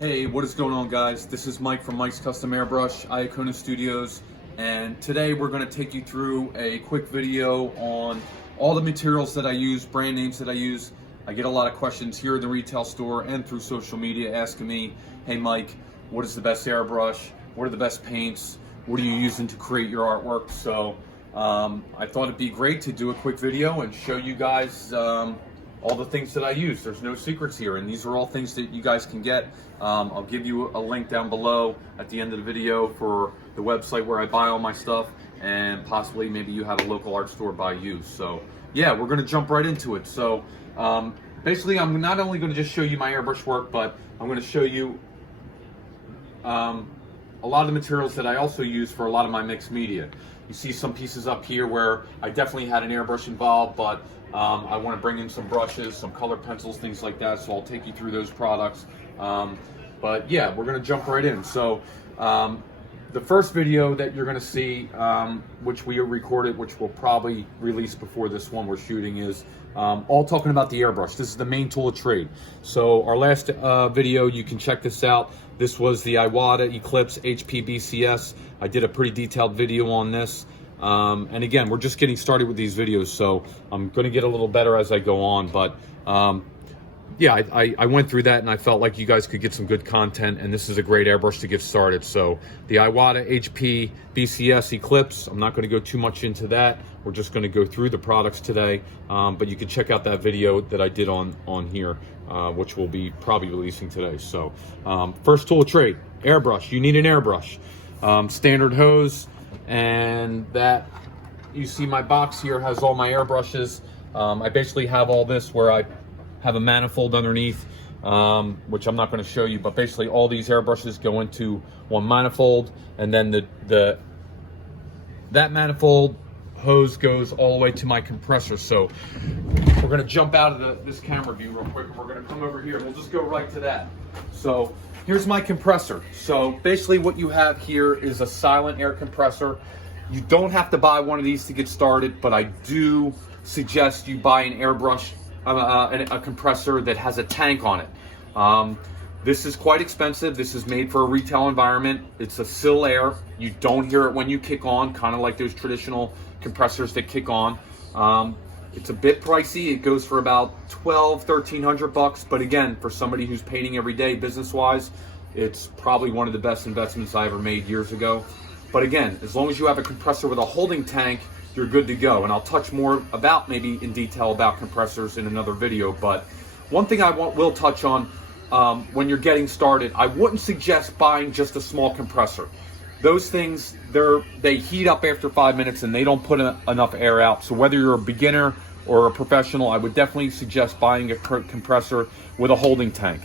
Hey, what is going on, guys? This is Mike from Mike's Custom Airbrush, Iacona Studios, and today we're going to take you through a quick video on all the materials that I use, brand names that I use. I get a lot of questions here in the retail store and through social media asking me, hey Mike, what is the best airbrush? What are the best paints? What are you using to create your artwork? So I thought it'd be great to do a quick video and show you guys all the things that I use. There's no secrets here, and these are all things that you guys can get. I'll give you a link down below at the end of the video for the website where I buy all my stuff, and possibly maybe you have a local art store by you. So yeah, we're gonna jump right into it. So basically, I'm not only gonna just show you my airbrush work, but I'm gonna show you a lot of the materials that I also use for a lot of my mixed media. You see some pieces up here where I definitely had an airbrush involved, but I want to bring in some brushes, some color pencils, things like that, so I'll take you through those products. But yeah, we're going to jump right in. So the first video that you're going to see, which we recorded, which we'll probably release before this one we're shooting, is all talking about the airbrush. This is the main tool of trade. So our last video, you can check this out. This was the Iwata Eclipse HP BCS. I did a pretty detailed video on this. And again, we're just getting started with these videos, so I'm going to get a little better as I go on. But yeah, I went through that and I felt like you guys could get some good content, and this is a great airbrush to get started. So the Iwata HP BCS Eclipse, I'm not going to go too much into that. We're just going to go through the products today, but you can check out that video that I did on here, which we'll be probably releasing today. So first tool of trade, airbrush. You need an airbrush. Standard hose, and that you see my box here has all my airbrushes. I basically have all this where I have a manifold underneath, which I'm not going to show you, but basically all these airbrushes go into one manifold, and then that manifold hose goes all the way to my compressor. So we're going to jump out of this camera view real quick, and we're going to come over here and we'll just go right to that. So here's my compressor. So basically what you have here is a silent air compressor. You don't have to buy one of these to get started, but I do suggest you buy an airbrush, a compressor that has a tank on it. This is quite expensive. This is made for a retail environment. It's a still air. You don't hear it when you kick on, kind of like those traditional compressors that kick on. It's a bit pricey. It goes for about $1,300, but again, for somebody who's painting every day business-wise, it's probably one of the best investments I ever made years ago. But again, as long as you have a compressor with a holding tank, you're good to go. And I'll touch more about maybe in detail about compressors in another video. But one thing I will touch on when you're getting started, I wouldn't suggest buying just a small compressor. Those things, they heat up after 5 minutes and they don't put enough air out. So whether you're a beginner or a professional, I would definitely suggest buying a compressor with a holding tank.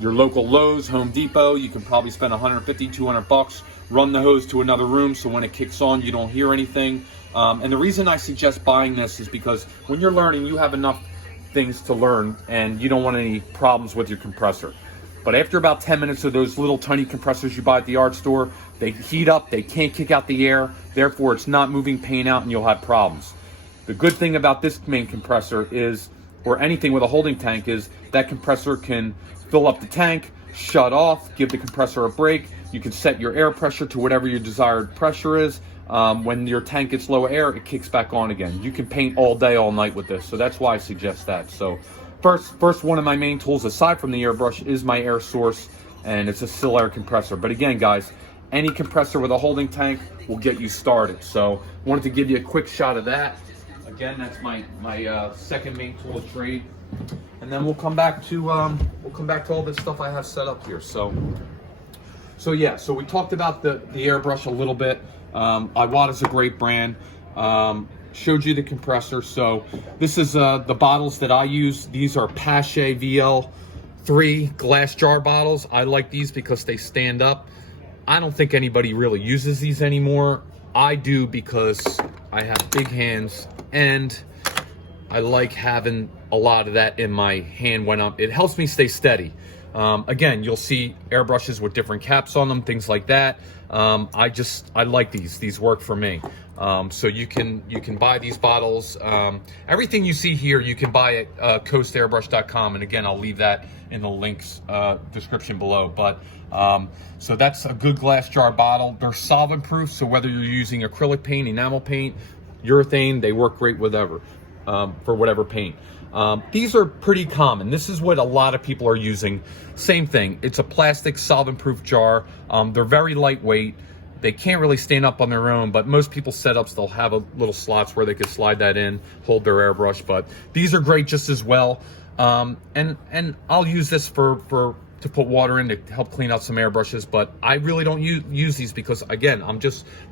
Your local Lowe's, Home Depot, you can probably spend 150, 200 bucks, run the hose to another room so when it kicks on, you don't hear anything. And the reason I suggest buying this is because when you're learning, you have enough things to learn and you don't want any problems with your compressor. But after about 10 minutes of those little tiny compressors you buy at the art store, they heat up, they can't kick out the air, therefore it's not moving paint out and you'll have problems. The good thing about this main compressor is, or anything with a holding tank, is that compressor can fill up the tank, shut off, give the compressor a break. You can set your air pressure to whatever your desired pressure is. When your tank gets low air, it kicks back on again. You can paint all day, all night with this, so that's why I suggest that. So first one of my main tools, aside from the airbrush, is my air source, and it's a still air compressor. But again, guys, any compressor with a holding tank will get you started. So wanted to give you a quick shot of that. Again, that's my second main tool of trade, and then we'll come back to all this stuff I have set up here. So yeah, so we talked about the airbrush a little bit. Iwata's a great brand. Showed you the compressor. So this is the bottles that I use. These are Pache VL3 glass jar bottles. I like these because they stand up. I don't think anybody really uses these anymore. I do because I have big hands and I like having a lot of that in my hand when it helps me stay steady. Again, you'll see airbrushes with different caps on them, things like that. I like these work for me. So you can buy these bottles. Everything you see here you can buy at coastairbrush.com, and again I'll leave that in the links description below. But so that's a good glass jar bottle. They're solvent proof, so whether you're using acrylic paint, enamel paint, urethane, they work great for whatever paint. These are pretty common. This is what a lot of people are using. Same thing. It's a plastic solvent proof jar. They're very lightweight. They can't really stand up on their own, but most people's setups, they'll have a little slots where they could slide that in, hold their airbrush. But these are great just as well. And I'll use this to put water in to help clean out some airbrushes, but I really don't use these because, again,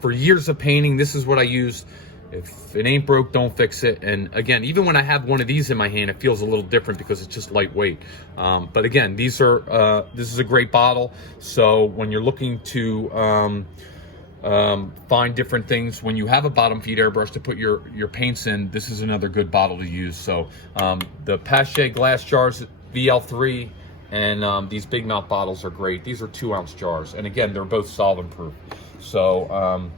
for years of painting, this is what I use. If it ain't broke, don't fix it. And again, even when I have one of these in my hand, it feels a little different because it's just lightweight. But again, this is a great bottle. So when you're looking to find different things, when you have a bottom feed airbrush to put your paints in, this is another good bottle to use. So the Pache glass jars, VL3, and these big mouth bottles are great. These are 2-ounce jars, and again, they're both solvent proof. So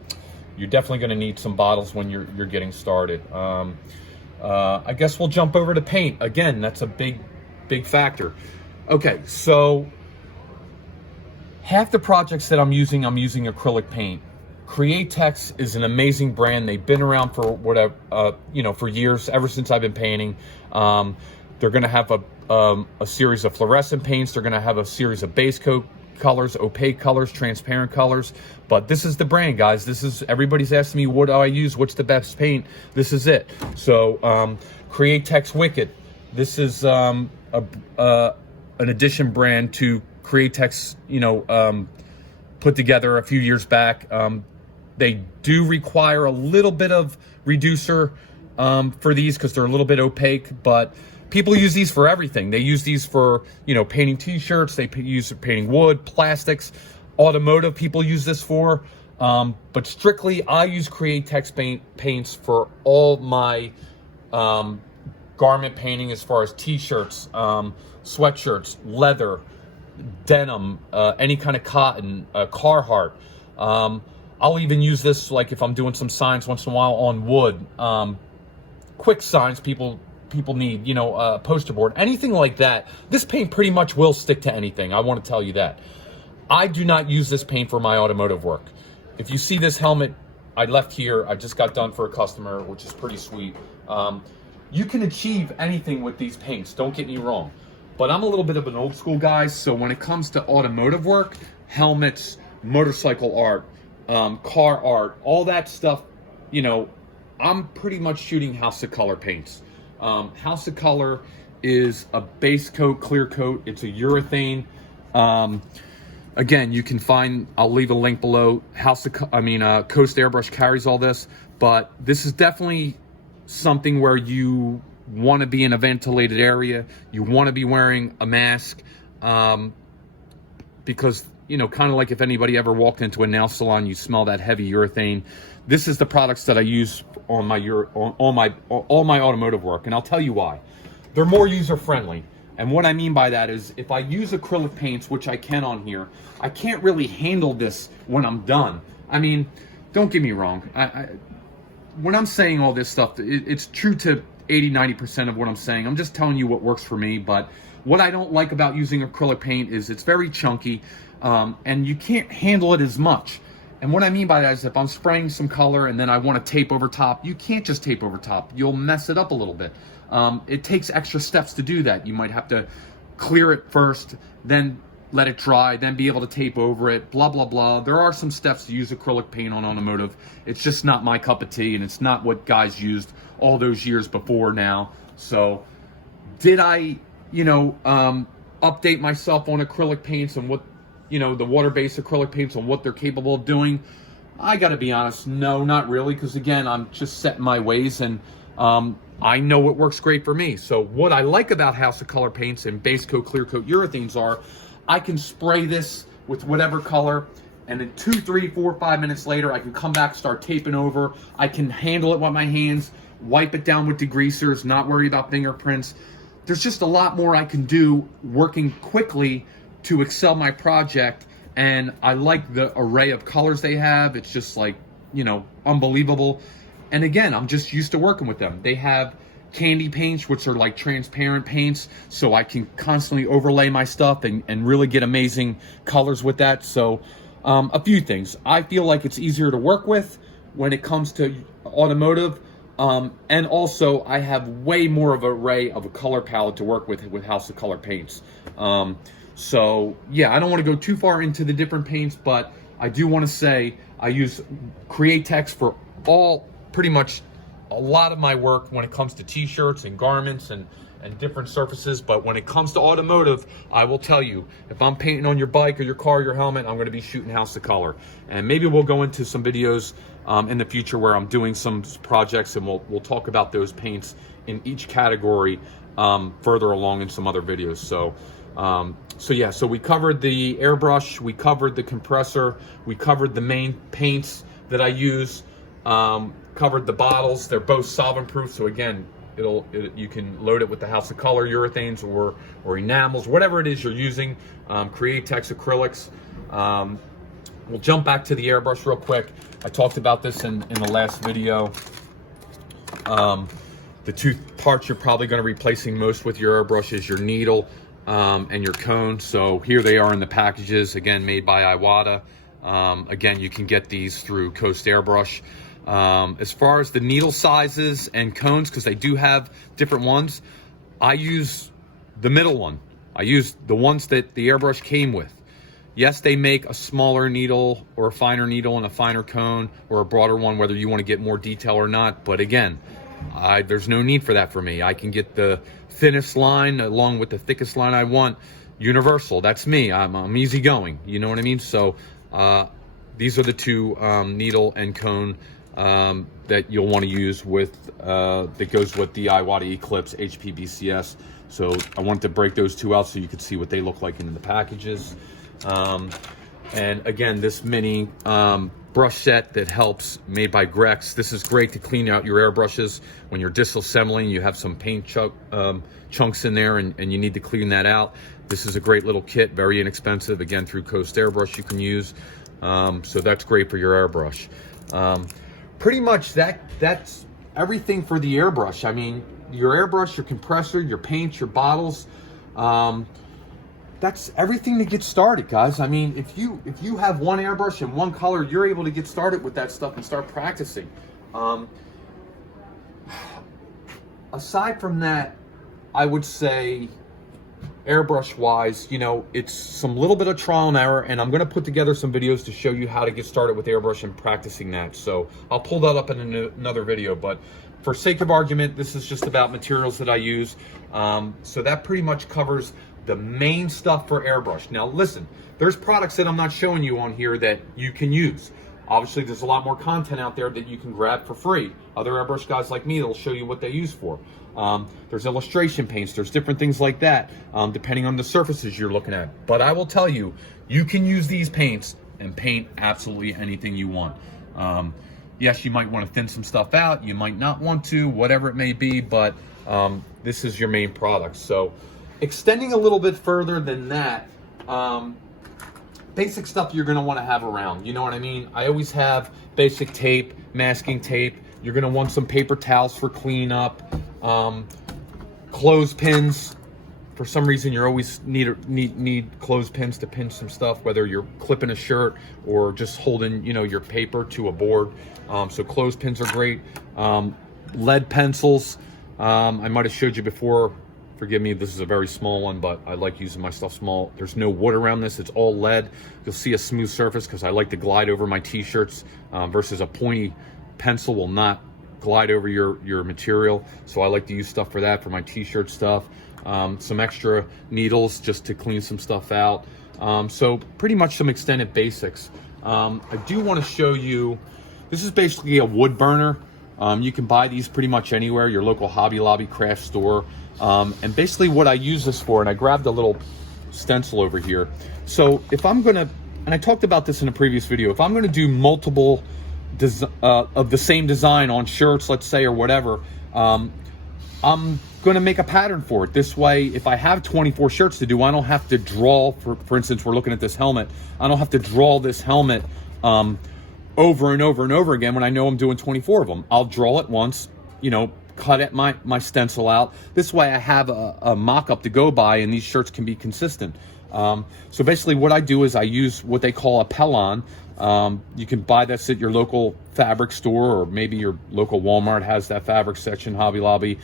you're definitely going to need some bottles when you're getting started. I guess we'll jump over to paint. Again, that's a big factor. Okay, so half the projects that I'm using acrylic paint. Createx is an amazing brand. They've been around for whatever, for years, ever since I've been painting. They're going to have a series of fluorescent paints. They're going to have a series of base coat colors, opaque colors, transparent colors. But this is the brand, guys. Everybody's asking me, what do I use? What's the best paint? This is it. So Createx Wicked. This is an addition brand to Createx, put together a few years back. They do require a little bit of reducer for these because they're a little bit opaque, but people use these for everything. They use these for, painting t-shirts. They use it for painting wood, plastics, automotive people use this for. But strictly, I use Createx paints for all my garment painting, as far as t-shirts, sweatshirts, leather, denim, any kind of cotton, Carhartt. I'll even use this like if I'm doing some signs once in a while on wood, quick signs people need, poster board, anything like that. This paint pretty much will stick to anything. I want to tell you that. I do not use this paint for my automotive work. If you see this helmet I left here, I just got done for a customer, which is pretty sweet. You can achieve anything with these paints, don't get me wrong. But I'm a little bit of an old school guy, so when it comes to automotive work, helmets, motorcycle art, car art, all that stuff, I'm pretty much shooting House of Color paints. House of Color is a base coat, clear coat. It's a urethane. Again, you can find, I'll leave a link below. Coast Airbrush carries all this, but this is definitely something where you want to be in a ventilated area. You want to be wearing a mask, because, kind of like if anybody ever walked into a nail salon, you smell that heavy urethane. This is the products that I use on all my automotive work, and I'll tell you why. They're more user-friendly. And what I mean by that is, if I use acrylic paints, which I can on here, I can't really handle this when I'm done. I mean, don't get me wrong. When I'm saying all this stuff, it's true to 80-90% of what I'm saying. I'm just telling you what works for me. But what I don't like about using acrylic paint is it's very chunky, and you can't handle it as much. And what I mean by that is, if I'm spraying some color and then I want to tape over top, you can't just tape over top. You'll mess it up a little bit. It takes extra steps to do that. You might have to clear it first, then let it dry, then be able to tape over it, blah, blah, blah. There are some steps to use acrylic paint on automotive. It's just not my cup of tea, and it's not what guys used all those years before now. So did I, update myself on acrylic paints and what, the water-based acrylic paints and what they're capable of doing? I got to be honest, no, not really, because again, I'm just set in my ways, and I know what works great for me. So what I like about House of Color paints and base coat, clear coat urethanes are, I can spray this with whatever color, and then 2, 3, 4, 5 minutes later, I can come back, start taping over. I can handle it with my hands, wipe it down with degreasers, not worry about fingerprints. There's just a lot more I can do working quickly to excel my project, and I like the array of colors they have. It's just like, you know, unbelievable. And again, I'm just used to working with them. They have candy paints, which are like transparent paints, so I can constantly overlay my stuff and really get amazing colors with that. So a few things. I feel like it's easier to work with when it comes to automotive. And also I have way more of an array of a color palette to work with House of Color paints. So yeah, I don't want to go too far into the different paints, but I do want to say I use Createx for pretty much a lot of my work when it comes to t-shirts and garments and different surfaces. But when it comes to automotive, I will tell you, if I'm painting on your bike or your car or your helmet, I'm going to be shooting House of Color. And maybe we'll go into some videos in the future where I'm doing some projects, and we'll talk about those paints in each category further along in some other videos. So yeah, so we covered the airbrush, we covered the compressor, we covered the main paints that I use, covered the bottles. They're both solvent proof, so again, you can load it with the House of Color urethanes or enamels, whatever it is you're using. Createx acrylics. We'll jump back to the airbrush real quick. I talked about this in the last video. The two parts you're probably going to be replacing most with your airbrush is your needle and your cone. So here they are in the packages, again made by Iwata. Again, you can get these through Coast Airbrush. As far as the needle sizes and cones, because they do have different ones, I use the middle one. I use the ones that the airbrush came with. Yes, they make a smaller needle or a finer needle and a finer cone, or a broader one, whether you want to get more detail or not. But again, there's no need for that for me. I can get the thinnest line along with the thickest line I want. Universal, that's me. I'm easygoing, you know what I mean? So these are the two needle and cone that you'll want to use with that goes with the Iwata Eclipse HPBCS. So I wanted to break those two out so you could see what they look like in the packages. And again, this mini brush set that helps, made by Grex. This is great to clean out your airbrushes when you're disassembling. You have some paint chunks in there and you need to clean that out. This is a great little kit, very inexpensive. Again, through Coast Airbrush you can use. So that's great for your airbrush. Pretty much that's everything for the airbrush. I mean, your airbrush, your compressor, your paints, your bottles. That's everything to get started, guys. I mean, if you have one airbrush and one color, you're able to get started with that stuff and start practicing. Aside from that, I would say airbrush wise, you know, it's some little bit of trial and error, and I'm going to put together some videos to show you how to get started with airbrush and practicing that. So I'll pull that up in another video, but for sake of argument, this is just about materials that I use. So that pretty much covers the main stuff for airbrush. Now listen, there's products that I'm not showing you on here that you can use. Obviously, there's a lot more content out there that you can grab for free. Other airbrush guys like me, they'll show you what they use for. There's illustration paints, there's different things like that, depending on the surfaces you're looking at. But I will tell you, you can use these paints and paint absolutely anything you want. Yes, you might want to thin some stuff out, you might not want to, whatever it may be, but this is your main product. So extending a little bit further than that, basic stuff you're going to want to have around, you know what I mean? I always have basic tape, masking tape. You're going to want some paper towels for cleanup, clothespins. For some reason, you always need clothespins to pin some stuff, whether you're clipping a shirt or just holding, you know, your paper to a board. So clothespins are great. Lead pencils. I might have showed you before. Forgive me, this is a very small one, but I like using my stuff small. There's no wood around this, it's all lead. You'll see a smooth surface because I like to glide over my t-shirts versus a pointy pencil will not glide over your material. So I like to use stuff for that, for my t-shirt stuff. Some extra needles just to clean some stuff out. So pretty much some extended basics. I do want to show you, this is basically a wood burner. You can buy these pretty much anywhere, your local Hobby Lobby, craft store. And basically what I use this for, and I grabbed a little stencil over here. So if I'm gonna, and I talked about this in a previous video, if I'm gonna do multiple of the same design on shirts, let's say, or whatever, I'm gonna make a pattern for it. This way, if I have 24 shirts to do, I don't have to draw, for instance, we're looking at this helmet, I don't have to draw this helmet over and over and over again when I know I'm doing 24 of them. I'll draw it once, you know, cut it my stencil out. This way I have a mock-up to go by, and these shirts can be consistent. So basically what I do is I use what they call a Pellon. You can buy this at your local fabric store, or maybe your local Walmart has that fabric section, Hobby Lobby.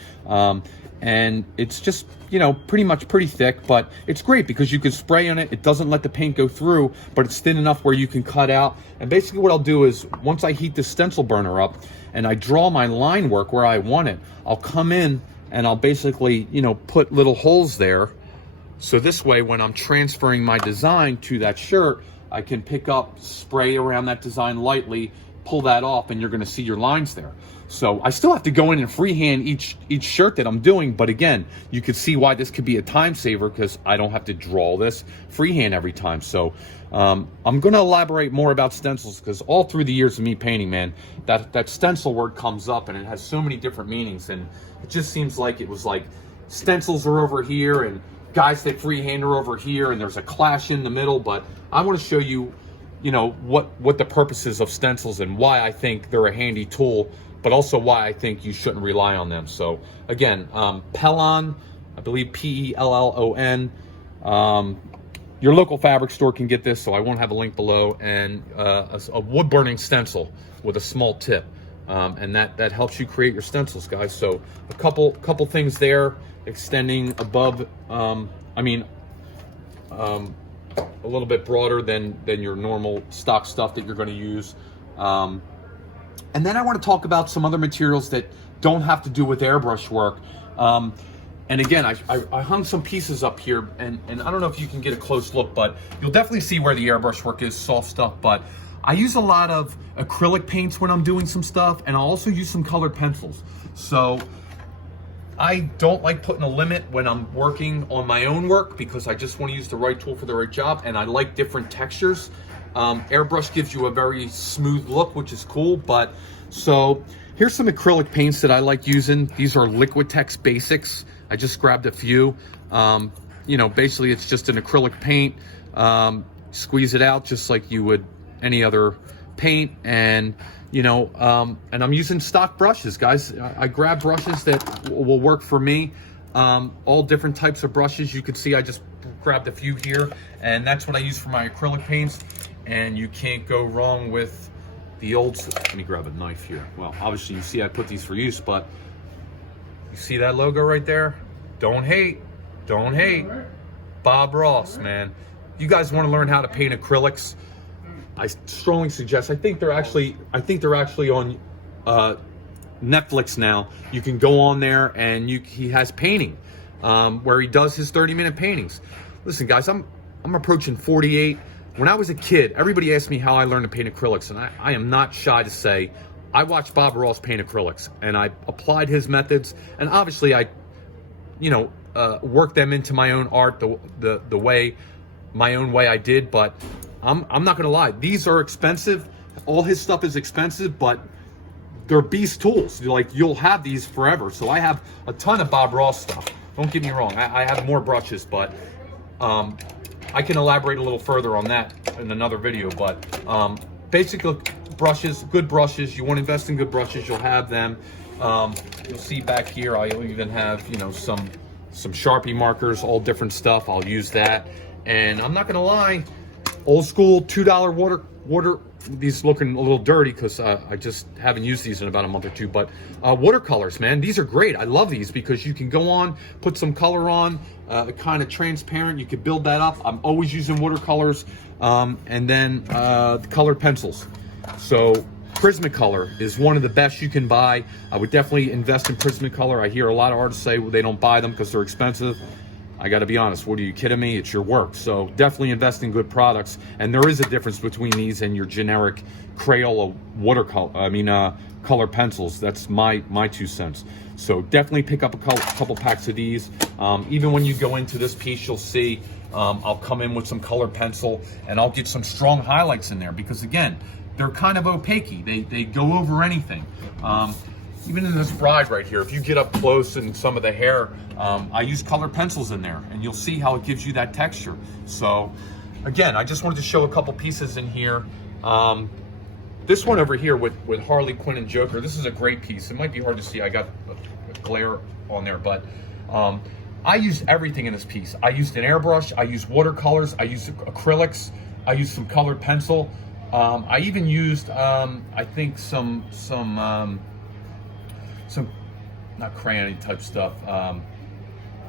And it's just, you know, pretty thick, but it's great because you can spray on it. It doesn't let the paint go through, but it's thin enough where you can cut out. And basically what I'll do is, once I heat the stencil burner up and I draw my line work where I want it, I'll come in and I'll basically, you know, put little holes there. So this way, when I'm transferring my design to that shirt, I can pick up, spray around that design lightly, pull that off, and you're gonna see your lines there. So I still have to go in and freehand each shirt that I'm doing, but again, you could see why this could be a time saver, because I don't have to draw this freehand every time. So I'm gonna elaborate more about stencils, because all through the years of me painting, man, that stencil word comes up, and it has so many different meanings, and it just seems like it was like stencils are over here, and guys that freehand are over here, and there's a clash in the middle. But I want to show you, you know, what the purpose is of stencils and why I think they're a handy tool, but also why I think you shouldn't rely on them. So again, Pellon, I believe P-E-L-L-O-N. Your local fabric store can get this, so I won't have a link below. And a wood burning stencil with a small tip, and that helps you create your stencils, guys. So a couple things there, extending above, a little bit broader than your normal stock stuff that you're going to use. And then I want to talk about some other materials that don't have to do with airbrush work. And again, I hung some pieces up here, and I don't know if you can get a close look, but you'll definitely see where the airbrush work is, soft stuff. But I use a lot of acrylic paints when I'm doing some stuff, and I also use some colored pencils. So I don't like putting a limit when I'm working on my own work, because I just want to use the right tool for the right job, and I like different textures. Airbrush gives you a very smooth look, which is cool. But so here's some acrylic paints that I like using. These are Liquitex Basics. I just grabbed a few. You know, basically it's just an acrylic paint. Squeeze it out just like you would any other paint, and you know, and I'm using stock brushes, guys. I grab brushes that will work for me. All different types of brushes. You can see I just grabbed a few here, and that's what I use for my acrylic paints. And you can't go wrong with the old. Let me grab a knife here. Well, obviously you see I put these for use, but you see that logo right there? Don't hate, don't hate. Bob Ross, man. You guys want to learn how to paint acrylics? I strongly suggest. I think they're actually on Netflix now. You can go on there, and he has painting where he does his 30-minute paintings. Listen, guys, I'm approaching 48. When I was a kid, everybody asked me how I learned to paint acrylics, and I am not shy to say I watched Bob Ross paint acrylics, and I applied his methods, and obviously I, you know, worked them into my own art the way, my own way I did. But I'm not gonna lie, these are expensive. All his stuff is expensive, but they're beast tools. Like, you'll have these forever. So I have a ton of Bob Ross stuff. Don't get me wrong, I have more brushes, but I can elaborate a little further on that in another video. But basically, brushes, good brushes. You want to invest in good brushes, you'll have them. You'll see back here, I even have, you know, some Sharpie markers, all different stuff. I'll use that. And I'm not gonna lie, old school $2 water. These looking a little dirty because I just haven't used these in about a month or two. But watercolors, man, these are great. I love these because you can go on, put some color on, kind of transparent. You can build that up. I'm always using watercolors, and then the colored pencils. So Prismacolor is one of the best you can buy. I would definitely invest in Prismacolor. I hear a lot of artists say they don't buy them because they're expensive. I got to be honest, what are you kidding me? It's your work. So definitely invest in good products. And there is a difference between these and your generic Crayola watercolor, color pencils. That's my 2 cents. So definitely pick up a couple packs of these. Even when you go into this piece, you'll see I'll come in with some colored pencil, and I'll get some strong highlights in there because, again, they're kind of opaque. They go over anything. Even in this bride right here, if you get up close and some of the hair, I use colored pencils in there, and you'll see how it gives you that texture. So again, I just wanted to show a couple pieces in here. this one over here with Harley Quinn and Joker, this is a great piece. It might be hard to see. I got a glare on there, but I used everything in this piece. I used an airbrush. I used watercolors. I used acrylics. I used some colored pencil. I even used, I think some not crayon type stuff. I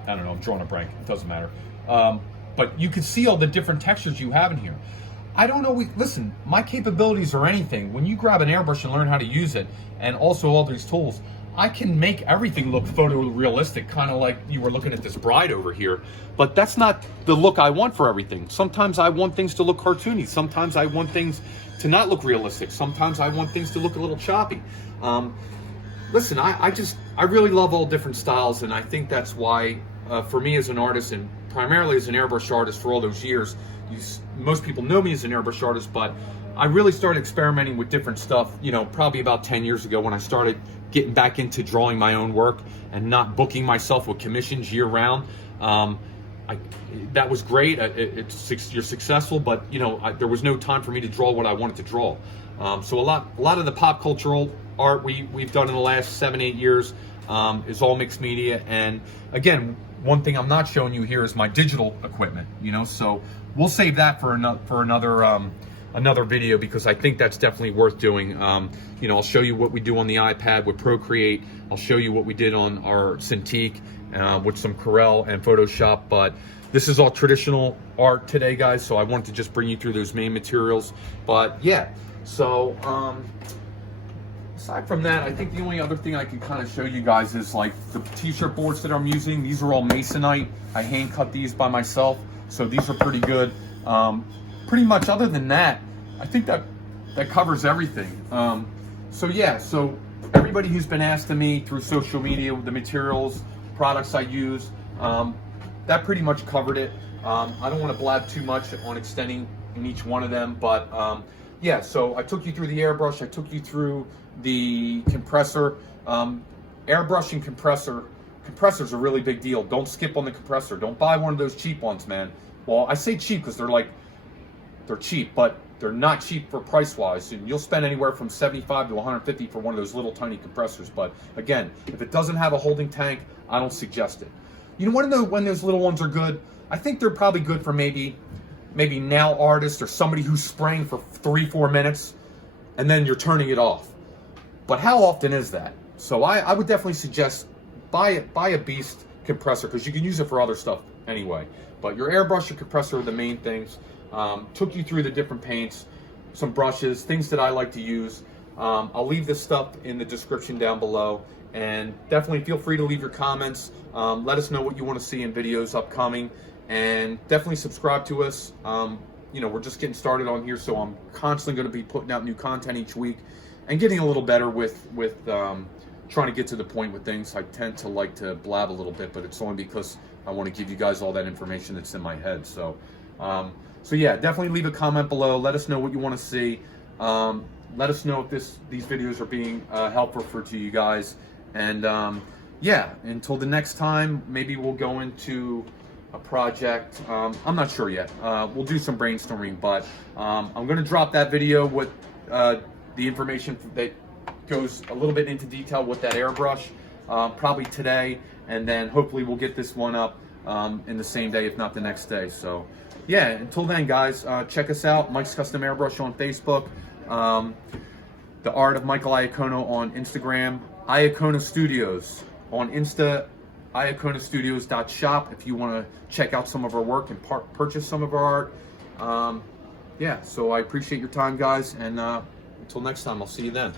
don't know. I'm drawing a blank. It doesn't matter. But you can see all the different textures you have in here. I don't know. Listen, my capabilities are anything. When you grab an airbrush and learn how to use it, and also all these tools, I can make everything look photorealistic, kind of like you were looking at this bride over here. But that's not the look I want for everything. Sometimes I want things to look cartoony. Sometimes I want things to not look realistic. Sometimes I want things to look a little choppy. Listen, I really love all different styles, and I think that's why, for me as an artist, and primarily as an airbrush artist for all those years, most people know me as an airbrush artist, but I really started experimenting with different stuff, you know, probably about 10 years ago when I started getting back into drawing my own work and not booking myself with commissions year round. That was great. You're successful, but you know, there was no time for me to draw what I wanted to draw. So a lot of the pop cultural art we've done in the last 7-8 years is all mixed media. And again, one thing I'm not showing you here is my digital equipment, you know, so we'll save that for another video, because I think that's definitely worth doing. You know, I'll show you what we do on the iPad with Procreate. I'll show you what we did on our Cintiq with some Corel and Photoshop, but this is all traditional art today, guys, so I wanted to just bring you through those main materials. But yeah, so aside from that, I think the only other thing I can kind of show you guys is like the t-shirt boards that I'm using. These are all masonite. I hand cut these by myself, so these are pretty good. Pretty much other than that, I think that covers everything. So yeah, so everybody who's been asking me through social media, the materials, products I use, that pretty much covered it. I don't want to blab too much on extending in each one of them, but yeah, so I took you through the airbrush, I took you through the compressor. Airbrushing compressor's a really big deal. Don't skip on the compressor. Don't buy one of those cheap ones, man. Well, I say cheap because they're cheap, but they're not cheap for price-wise. And you'll spend anywhere from $75 to $150 for one of those little tiny compressors. But again, if it doesn't have a holding tank, I don't suggest it. You know, when those little ones are good, I think they're probably good for maybe nail artists or somebody who's spraying for 3-4 minutes, and then you're turning it off. But how often is that? So I would definitely suggest buy a beast compressor, because you can use it for other stuff anyway. But your airbrush and compressor are the main things. Took you through the different paints, some brushes, things that I like to use. I'll leave this stuff in the description down below, and definitely feel free to leave your comments. Let us know what you want to see in videos upcoming, and definitely subscribe to us. You know, we're just getting started on here, so I'm constantly going to be putting out new content each week and getting a little better with trying to get to the point with things. I tend to like to blab a little bit, but it's only because I want to give you guys all that information that's in my head. So so yeah, definitely leave a comment below. Let us know what you want to see. Let us know if these videos are being helpful to you guys. And yeah, until the next time, maybe we'll go into a project. I'm not sure yet. We'll do some brainstorming, but I'm going to drop that video with the information that goes a little bit into detail with that airbrush probably today, and then hopefully we'll get this one up in the same day, if not the next day. So yeah, until then, guys, check us out, Mike's Custom Airbrush on Facebook, The Art of Michael Iacono on Instagram, Iacono Studios on Insta, iaconostudios.shop if you want to check out some of our work and purchase some of our art. Yeah, so I appreciate your time, guys, and until next time, I'll see you then.